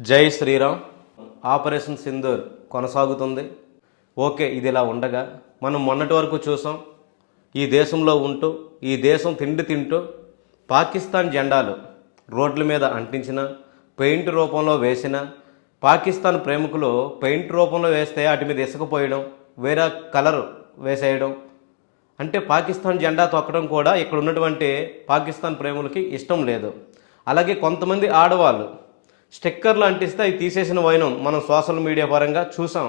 జై శ్రీరామ్. ఆపరేషన్ సింధూర్ కొనసాగుతుంది. ఓకే ఇది ఇలా ఉండగా మనం మొన్నటి వరకు చూసాం ఈ దేశంలో ఉంటూ ఈ దేశం తిండి తింటూ పాకిస్తాన్ జెండాలు రోడ్ల మీద అంటించిన పెయింట్ రూపంలో వేసిన పాకిస్తాన్ ప్రేమికులు పెయింట్ రూపంలో వేస్తే వాటి మీద ఇసుకపోయడం వేరే కలర్ వేసేయడం. అంటే పాకిస్తాన్ జెండా తొక్కడం కూడా ఇక్కడ ఉన్నటువంటి పాకిస్తాన్ ప్రేములకి ఇష్టం లేదు. అలాగే కొంతమంది ఆడవాళ్ళు స్టిక్కర్లు అంటిస్తే అవి తీసేసిన వైనం మనం సోషల్ మీడియా పరంగా చూసాం.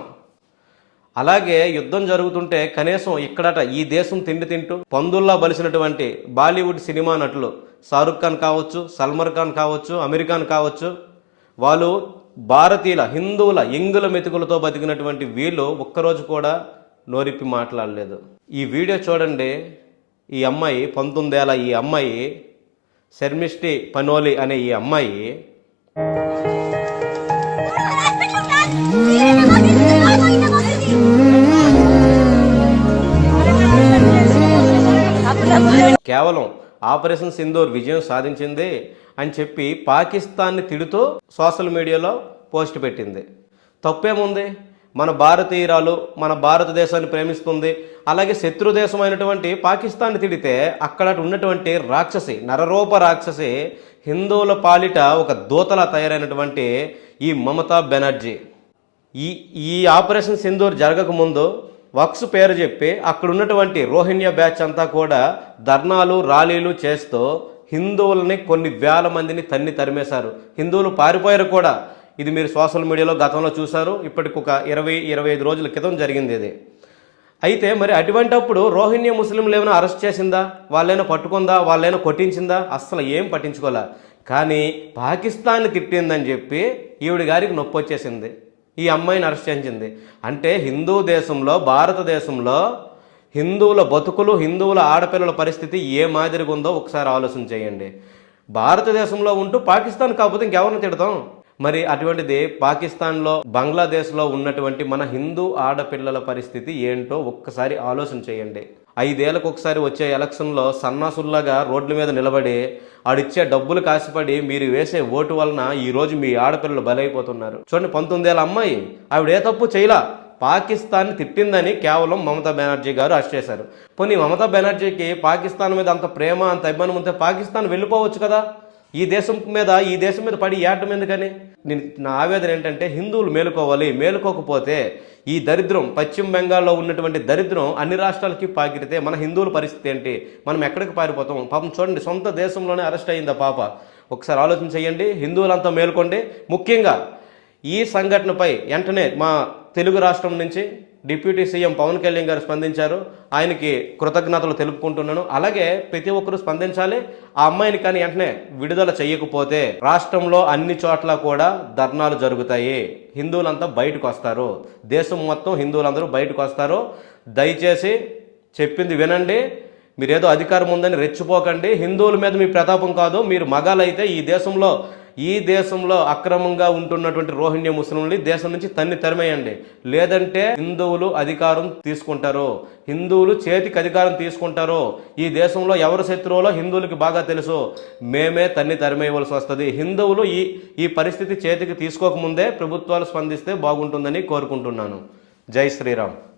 అలాగే యుద్ధం జరుగుతుంటే కనీసం ఇక్కడట ఈ దేశం తిండి తింటూ పందుల్లా బలిసినటువంటి బాలీవుడ్ సినిమా నటులు షారుఖ్ ఖాన్ కావచ్చు సల్మర్ ఖాన్ కావచ్చు అమెరికాన్ కావచ్చు వాళ్ళు భారతీయుల హిందువుల ఎంగుల మెతుకులతో బతికినటువంటి వీళ్ళు ఒక్కరోజు కూడా నోరిప్పి మాట్లాడలేదు. ఈ వీడియో చూడండి. ఈ అమ్మాయి పంతొమ్మిదేళ్ళ ఈ అమ్మాయి శర్మిష్టి పనోలి అనే ఈ అమ్మాయి కేవలం ఆపరేషన్ సింధూర్ విజయం సాధించింది అని చెప్పి పాకిస్తాన్ని తిడుతూ సోషల్ మీడియాలో పోస్ట్ పెట్టింది. తప్పేముంది? మన భారతీయురాలు మన భారతదేశాన్ని ప్రేమిస్తుంది. అలాగే శత్రు దేశమైనటువంటి పాకిస్తాన్ తిడితే అక్కడ ఉన్నటువంటి రాక్షసి నరరూప రాక్షసి హిందువుల పాలిట ఒక దూతలా తయారైనటువంటి ఈ మమతా బెనర్జీ. ఈ ఈ ఆపరేషన్ సింధూర్ జరగకముందు వక్స్ పేరు చెప్పి అక్కడ ఉన్నటువంటి రోహిణ్య బ్యాచ్ అంతా కూడా ధర్నాలు ర్యాలీలు చేస్తూ హిందువులని కొన్ని వేల మందిని తన్ని తరిమేశారు. హిందువులు పారిపోయారు కూడా. ఇది మీరు సోషల్ మీడియాలో గతంలో చూశారు. ఇప్పటికి ఒక ఇరవై ఇరవై ఐదు రోజుల క్రితం జరిగింది ఇది. అయితే మరి అటువంటప్పుడు రోహిణ్య ముస్లింలు ఏమైనా అరెస్ట్ చేసిందా? వాళ్ళైనా పట్టుకుందా? వాళ్ళైనా కొట్టించిందా? అస్సలు ఏం పట్టించుకోలే. కానీ పాకిస్తాన్ తిట్టిందని చెప్పి ఈవిడ గారికి నొప్పి వచ్చేసింది. ఈ అమ్మాయిని అరెస్ట్ చేసింది అంటే హిందూ దేశంలో భారతదేశంలో హిందువుల బతుకులు హిందువుల ఆడపిల్లల పరిస్థితి ఏ మాదిరిగా ఉందో ఒకసారి ఆలోచన చేయండి. భారతదేశంలో ఉంటూ పాకిస్తాన్ కాకపోతే ఇంకెవరిని తిడతాం? మరి అటువంటిది పాకిస్తాన్లో బంగ్లాదేశ్లో ఉన్నటువంటి మన హిందూ ఆడపిల్లల పరిస్థితి ఏంటో ఒక్కసారి ఆలోచన చేయండి. ఐదేళ్ళకు ఒకసారి వచ్చే ఎలక్షన్లో సన్నాసుల్లాగా రోడ్ల మీద నిలబడి ఆడిచ్చే డబ్బులు కాసిపడి మీరు వేసే ఓటు వలన ఈరోజు మీ ఆడపిల్లలు బలైపోతున్నారు. చూడండి పంతొమ్మిదేళ్ళ అమ్మాయి ఆవిడ ఏ తప్పు చేయలా. పాకిస్తాన్ తిట్టిందని కేవలం మమతా బెనర్జీ గారు అరెస్ట్ చేశారు. పోనీ మమతా బెనర్జీకి పాకిస్తాన్ మీద అంత ప్రేమ అంత ఇబ్బంది ఉంటే పాకిస్తాన్ వెళ్ళిపోవచ్చు కదా? ఈ దేశం మీద ఈ దేశం మీద పడి ఏటం ఎందుకని? నేను నా ఆవేదన ఏంటంటే హిందువులు మేలుకోవాలి మేలుకోకపోతే ఈ దరిద్రం పశ్చిమ బెంగాల్లో ఉన్నటువంటి దరిద్రం అన్ని రాష్ట్రాలకి పాకిరితే మన హిందువుల పరిస్థితి ఏంటి? మనం ఎక్కడికి పారిపోతాం? పాపం చూడండి సొంత దేశంలోనే అరెస్ట్ అయిందా పాప. ఒకసారి ఆలోచన చేయండి హిందువులంతా మేలుకోండి ముఖ్యంగా ఈ సంఘటనపై వెంటనే మా తెలుగు రాష్ట్రం నుంచి డిప్యూటీ సీఎం పవన్ కళ్యాణ్ గారు స్పందించారు. ఆయనకి కృతజ్ఞతలు తెలుపుకుంటున్నాను. అలాగే ప్రతి ఒక్కరూ స్పందించాలి. ఆ అమ్మాయిని కానీ వెంటనే విడుదల చేయకపోతే రాష్ట్రంలో అన్ని చోట్ల కూడా ధర్నాలు జరుగుతాయి. హిందువులంతా బయటకు వస్తారు. దేశం మొత్తం హిందువులందరూ బయటకు వస్తారు. దయచేసి చెప్పింది వినండి. మీరేదో అధికారం ఉందని రెచ్చిపోకండి. హిందువుల మీద మీ ప్రతాపం కాదు. మీరు మగాలైతే ఈ దేశంలో ఈ దేశంలో అక్రమంగా ఉంటున్నటువంటి రోహిణ్య ముస్లింలు దేశం నుంచి తన్ని తరిమేయండి. లేదంటే హిందువులు అధికారం తీసుకుంటారు. హిందువులు చేతికి అధికారం తీసుకుంటారు. ఈ దేశంలో ఎవరు శత్రువులో హిందువులకి బాగా తెలుసు? మేమే తన్ని తరిమేయవలసి వస్తుంది. హిందువులు ఈ ఈ పరిస్థితి చేతికి తీసుకోకముందే ప్రభుత్వాలు స్పందిస్తే బాగుంటుందని కోరుకుంటున్నాను. జై శ్రీరామ్.